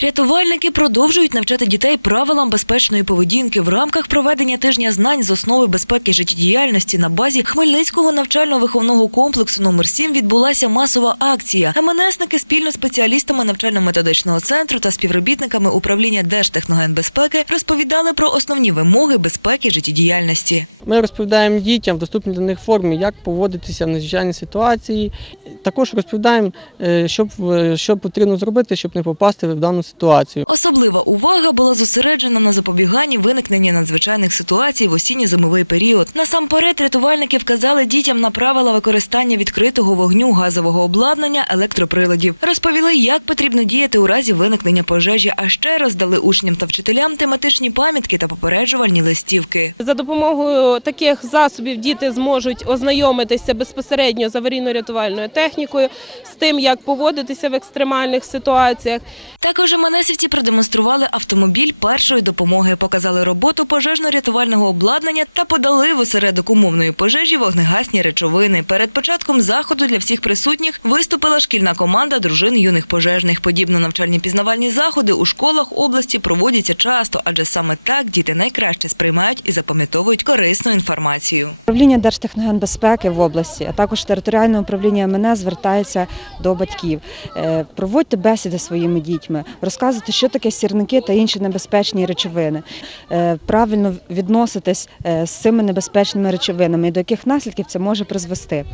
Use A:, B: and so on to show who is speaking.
A: Рятувальники продовжують навчати дітей правилам безпечної поведінки в рамках проведення тижня знань з основи безпеки життєдіяльності на базі Хмельницького навчально-виховного комплексу номер 7 відбулася масова акція. МНСники спільно з спеціалістами навчально-методичного центру та співробітниками управління Держтехногенбезпеки розповідали про основні вимоги безпеки життєдіяльності.
B: Ми розповідаємо дітям в доступній для них формі, як поводитися в надзвичайній ситуації. Також розповідаємо, е, що, що потрібно зробити, щоб не попасти в дану ситуацію.
A: Особлива увага була зосереджена на запобіганні виникнення надзвичайних ситуацій в осінньо-зимовий період. Насамперед, рятувальники вказали дітям на правила використання відкритого вогню, газового обладнання, електроприладів. Розповіли, як потрібно діяти у разі виникнення пожежі, а ще роздали учням та вчителям тематичні пам'ятки та попереджувальні листівки.
C: За допомогою таких засобів діти зможуть ознайомитися безпосередньо з аварійно-рятувальною технікою, з тим, як поводитися в екстремальних ситуаціях.
A: Також МНСівці продемонстрували автомобіль першої допомоги, показали роботу пожежно-рятувального обладнання та подали в осередок умовної пожежі вогнегасні речовини. Перед початком заходу для всіх присутніх виступила шкільна команда дружин юних пожежних. Подібно навчальні пізнавальні заходи у школах області проводяться часто, адже саме так діти найкраще сприймають і запам'ятовують корисну інформацію.
D: Управління Держтехногенбезпеки в області, а також територіальне управління МНС звертається до батьків. Е, Проводьте бесіди своїми дітьми, розказуйте, що таке сірники та інші небезпечні речовини. Е, Правильно відноситись е, з цими небезпечними речовинами і до яких наслідків це може призвести.